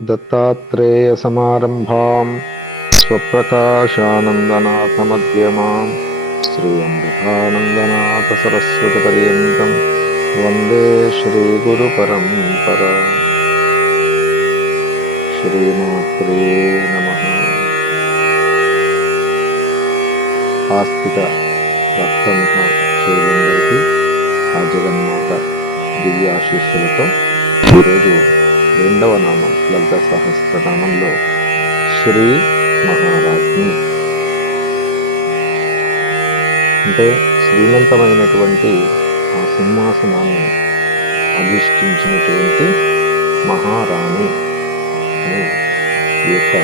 दत्तात्रेयसमारम्भां स्वप्रकाशानन्दनाथमध्यमां श्रीअमृतानन्दनाथसरस्वतिपर्यन्तं वन्दे श्रीगुरुपरम्परा श्रीमात्रे नमः ఆస్తిక భక్తముఖ శ్రీలందరికీ ఆ జగన్మాత దివ్యాశీస్సులతో ఈరోజు రెండవ నామం లలిత సహస్రనామంలో శ్రీ మహారాజ్ని. అంటే శ్రీమంతమైనటువంటి ఆ సింహాసనాన్ని అధిష్ఠించినటువంటి మహారాణి అని ఈ యొక్క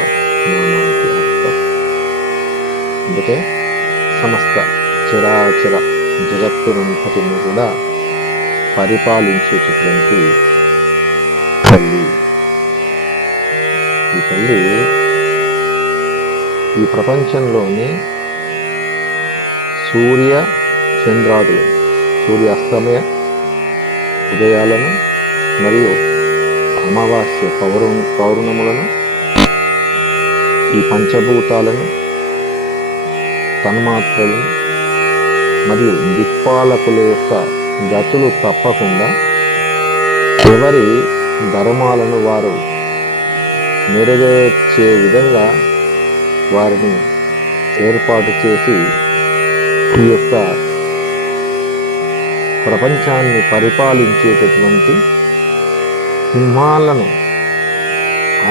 నామానికి అర్థం. అందుకే సమస్త చరాచర జగత్తునంతటిని కూడా పరిపాలించేటటువంటి తల్లి ఈ తల్లి ఈ ప్రపంచంలోని సూర్య చంద్రాదులు సూర్యాస్తమయ ఉదయాలను మరియు అమావాస్య పౌరు పౌర్ణములను ఈ పంచభూతాలను తన్మాత్రలు మరియు దిక్పాలకుల యొక్క గతులు తప్పకుండా ఎవరి ధర్మాలను వారు నెరవేర్చే విధంగా వారిని ఏర్పాటు చేసి ఈ యొక్క ప్రపంచాన్ని పరిపాలించేటటువంటి సింహాలను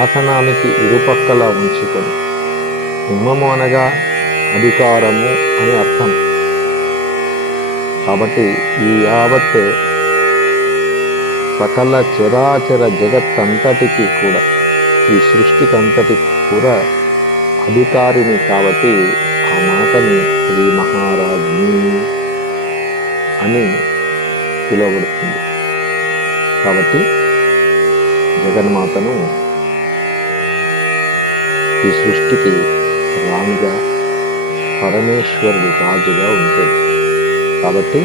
ఆసనానికి ఇరుపక్కల ఉంచుకొని సింహము అనగా అధికారము అని అర్థం. కాబట్టి ఈ యావత్ సకల చరాచర జగత్తంతటికి కూడా ఈ సృష్టికంతటికి కూడా అధికారిని కాబట్టి ఆ మాటని శ్రీ మహారాజ్ని అని పిలువబడుతుంది. కాబట్టి జగన్మాతను ఈ సృష్టికి రాణిగా పరమేశ్వరుడు రాజుగా ఉంటాడు. కాబట్టి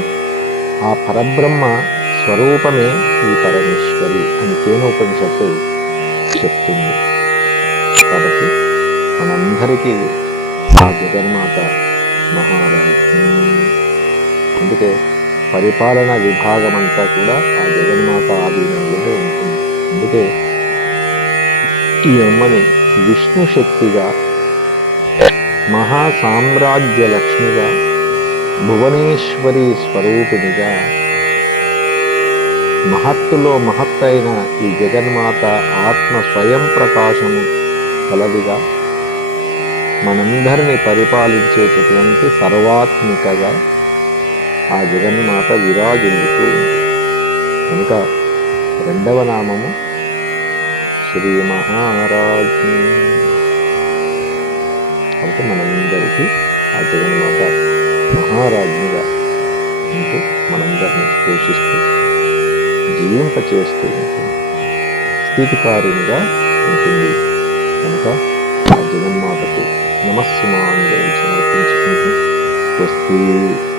ఆ పరబ్రహ్మ స్వరూపమే ఈ పరమేశ్వరి అని కేనోపనిషత్తు చెప్తుంది. కాబట్టి మనందరికీ ఆ జగన్మాత మహారాజ్ని అందుకే పరిపాలన విభాగం అంతా కూడా ఆ జగన్మాత ఆధీనంలోనే ఉంటుంది. అందుకే ఈ అమ్మని విష్ణు శక్తిగా మహాసామ్రాజ్య లక్ష్మిగా భువనేశ్వరి స్వరూపిణిగా మహత్తులో మహత్తైన ఈ జగన్మాత ఆత్మ స్వయం ప్రకాశము కలదిగా మనందరినీ పరిపాలించేటటువంటి సర్వాత్మికగా ఆ జగన్మాత విరాజిల్లుతూ ఉంది. కనుక రెండవ నామము శ్రీ మహారాజ్ని కాబట్టి మనందరికీ ఆ జగన్మాత మహారాజ్ఞిగా ఉంటూ మనందరినీ పోషిస్తూ జీవింపచేస్తూ ఉంటుంది. స్థితికారినిగా ఉంటుంది. కనుక ఆ జగన్మాతకు నమస్సుమాన్ని సమర్పించుకుంటూ స్వస్తి.